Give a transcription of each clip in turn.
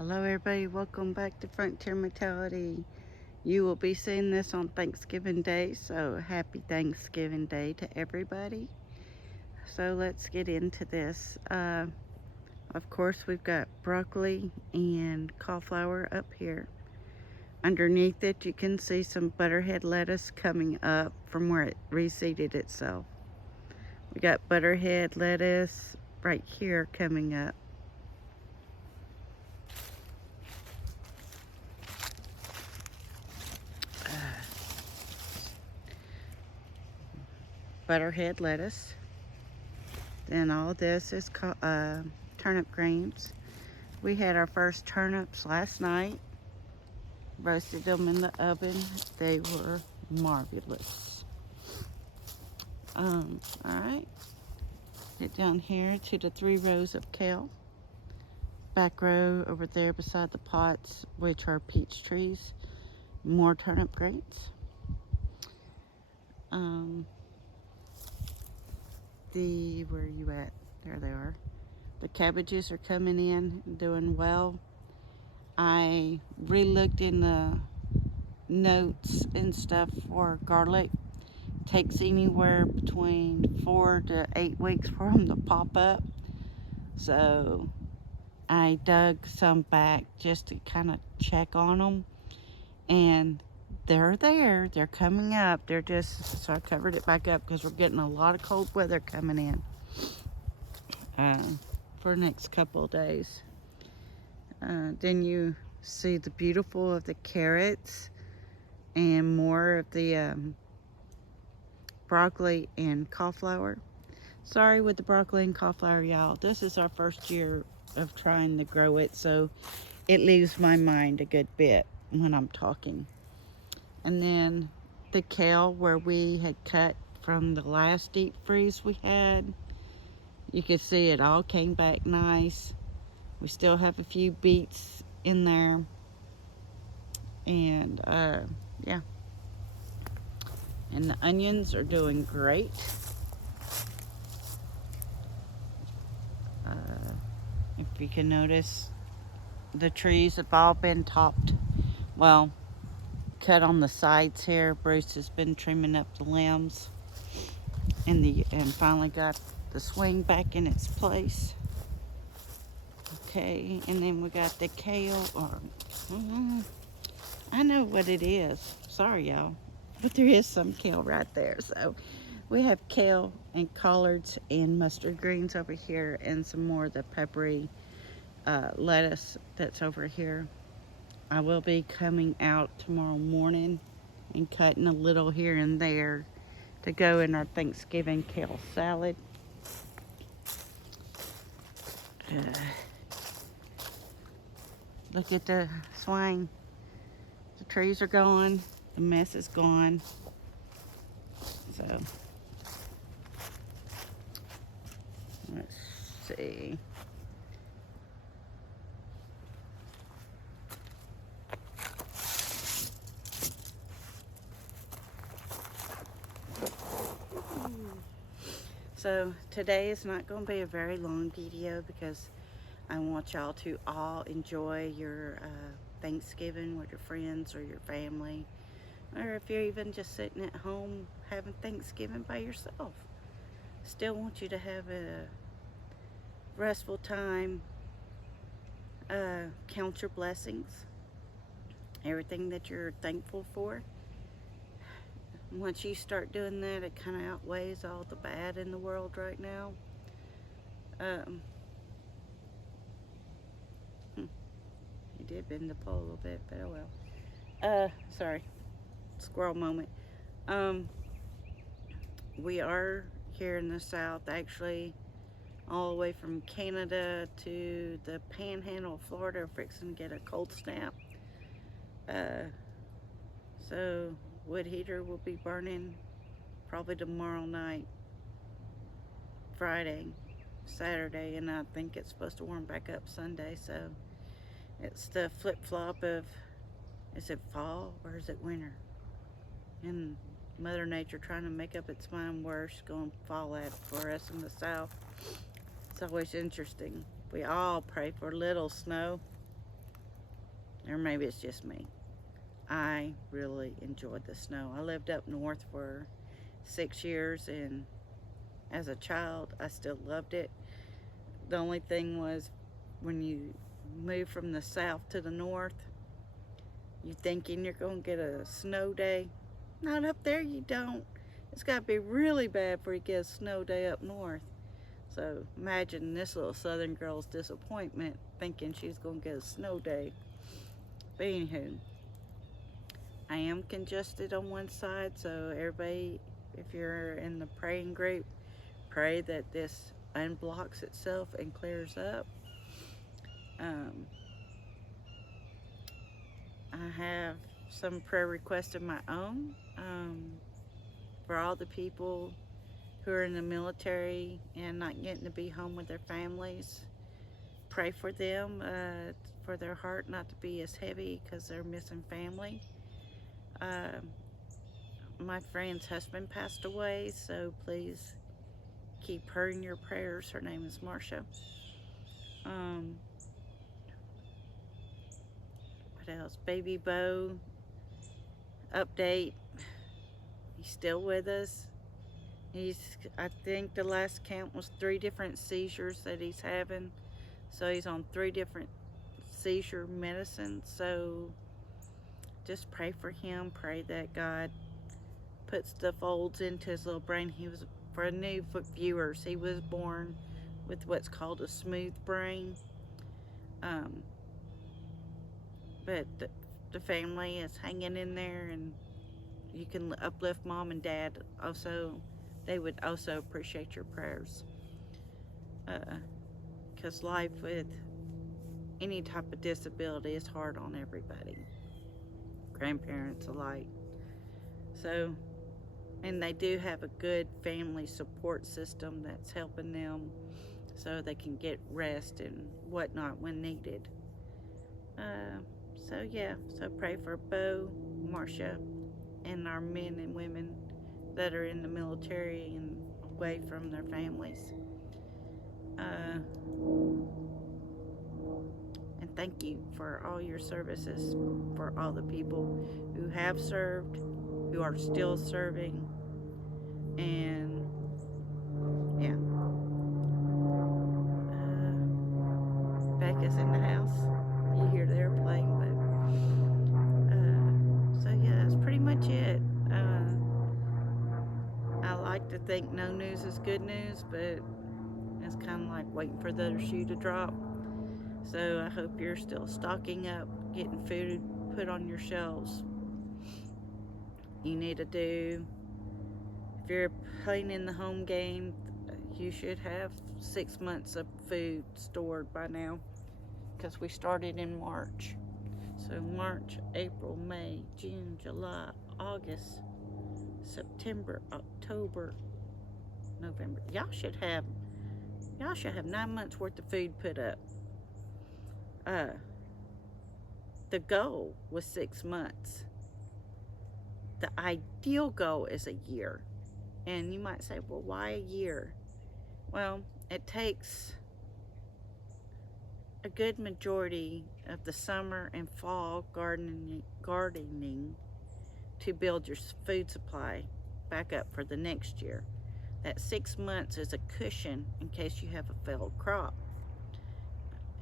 Hello everybody, welcome back to Frontier Mentality. You will be seeing this on Thanksgiving Day, so happy Thanksgiving Day to everybody. So let's get into this. Of course, we've got broccoli and cauliflower up here. Underneath it, you can see some butterhead lettuce coming up from where it reseeded itself. We got butterhead lettuce right here coming up. Butterhead lettuce. Then all this is turnip greens. We had our first turnips last night. Roasted them in the oven. They were marvelous. Alright. Get down here to the 3 rows of kale. Back row over there beside the pots, which are peach trees. More turnip greens. Where are you at? There they are. The cabbages are coming in, doing well. I re-looked in the notes and stuff for garlic. Takes anywhere between 4 to 8 weeks for them to pop up. So I dug some back just to kind of check on them. And they're there. They're coming up. So I covered it back up because we're getting a lot of cold weather coming in for the next couple of days. Then you see the beautiful of the carrots and more of the broccoli and cauliflower. Sorry with the broccoli and cauliflower, y'all. This is our first year of trying to grow it, so it leaves my mind a good bit when I'm talking. And then the kale where we had cut from the last deep freeze we had. You can see it all came back nice. We still have a few beets in there. And yeah. And the onions are doing great. If you can notice, the trees have all been topped. Well, cut on the sides here. Bruce has been trimming up the limbs and finally got the swing back in its place. Okay, and then we got the kale. I know what it is. Sorry, y'all, but there is some kale right there. So we have kale and collards and mustard greens over here, and some more of the peppery lettuce that's over here. I will be coming out tomorrow morning and cutting a little here and there to go in our Thanksgiving kale salad. Look at the swing. The trees are gone. The mess is gone. So, let's see. So today is not going to be a very long video because I want y'all to all enjoy your Thanksgiving with your friends or your family, or if you're even just sitting at home having Thanksgiving by yourself. Still want you to have a restful time. Count your blessings, everything that you're thankful for. Once you start doing that, it kind of outweighs all the bad in the world right now. He did bend the pole a little bit, but oh well. Sorry, squirrel moment. We are here in the South, actually, all the way from Canada to the Panhandle of Florida, fixing to get a cold snap. So wood heater will be burning probably tomorrow night, Friday, Saturday, and I think it's supposed to warm back up Sunday. So it's the flip-flop of, is it fall or is it winter? And Mother Nature trying to make up its mind where she's going to fall at for us in the South. It's always interesting. We all pray for little snow, or maybe it's just me. I really enjoyed the snow. I lived up north for 6 years, and as a child, I still loved it. The only thing was when you move from the south to the north, you thinking you're going to get a snow day. Not up there, you don't. It's got to be really bad for you to get a snow day up north. So imagine this little southern girl's disappointment thinking she's going to get a snow day. But anywho, I am congested on one side, so everybody, if you're in the praying group, pray that this unblocks itself and clears up. I have some prayer requests of my own for all the people who are in the military and not getting to be home with their families. Pray for them, for their heart not to be as heavy because they're missing family. My friend's husband passed away, so please keep her in your prayers. Her name is Marcia. What else? Baby Bo, update. He's still with us. I think the last count was 3 different seizures that he's having. So he's on 3 different seizure medicines. So just pray for him. Pray that God puts the folds into his little brain. For new viewers, he was born with what's called a smooth brain. But the family is hanging in there, and you can uplift mom and dad. Also, they would also appreciate your prayers. Because life with any type of disability is hard on everybody, grandparents alike. So, and they do have a good family support system that's helping them so they can get rest and whatnot when needed. So yeah, so pray for Bo, Marcia, and our men and women that are in the military and away from their families. And thank you for all your services, for all the people who have served, who are still serving, and yeah. Becca's in the house. You hear the airplane, but so yeah, that's pretty much it. I like to think no news is good news, but it's kind of like waiting for the other shoe to drop. So I hope you're still stocking up, getting food put on your shelves. You need to do, if you're playing in the home game, you should have 6 months of food stored by now, because we started in March. So March, April, May, June, July, August, September, October, November. Y'all should have 9 months worth of food put up. The goal was 6 months. The ideal goal is a year. And you might say, well, why a year? Well, it takes a good majority of the summer and fall gardening to build your food supply back up for the next year. That 6 months is a cushion in case you have a failed crop.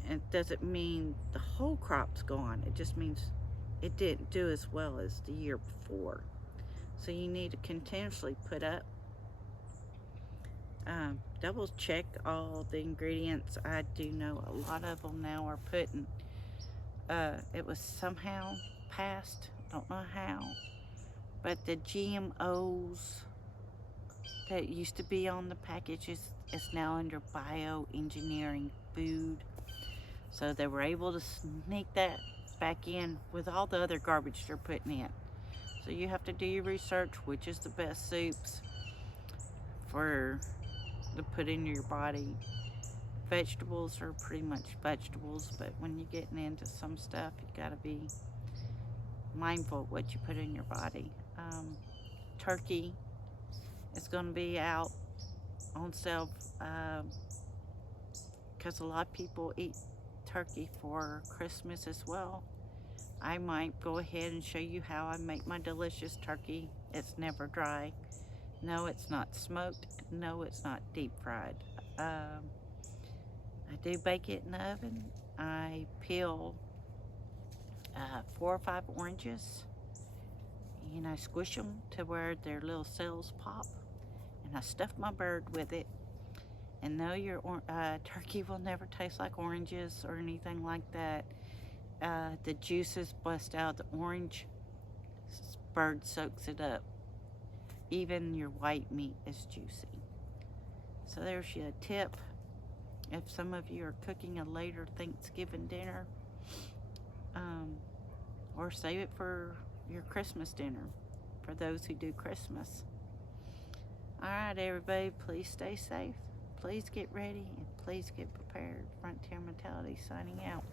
And it doesn't mean the whole crop's gone. It just means it didn't do as well as the year before. So you need to continuously put up. Double check all the ingredients. I do know a lot of them now are putting, it was somehow passed, don't know how, but the GMOs that used to be on the packages is now under bioengineering food. So they were able to sneak that back in with all the other garbage they're putting in. So you have to do your research, which is the best soups for to put in your body. Vegetables are pretty much vegetables, but when you're getting into some stuff, you gotta be mindful of what you put in your body. Turkey is gonna be out on sale because a lot of people eat turkey for Christmas as well. I might go ahead and show you how I make my delicious turkey. It's never dry. No, it's not smoked. No, it's not deep fried. I do bake it in the oven. I peel 4 or 5 oranges, and I squish them to where their little cells pop, and I stuff my bird with it. And no, your turkey will never taste like oranges or anything like that. The juices bust out the orange. Bird soaks it up. Even your white meat is juicy. So there's your tip. If some of you are cooking a later Thanksgiving dinner, or save it for your Christmas dinner, for those who do Christmas. Alright, everybody, please stay safe. Please get ready and please get prepared. Frontier Mentality signing out.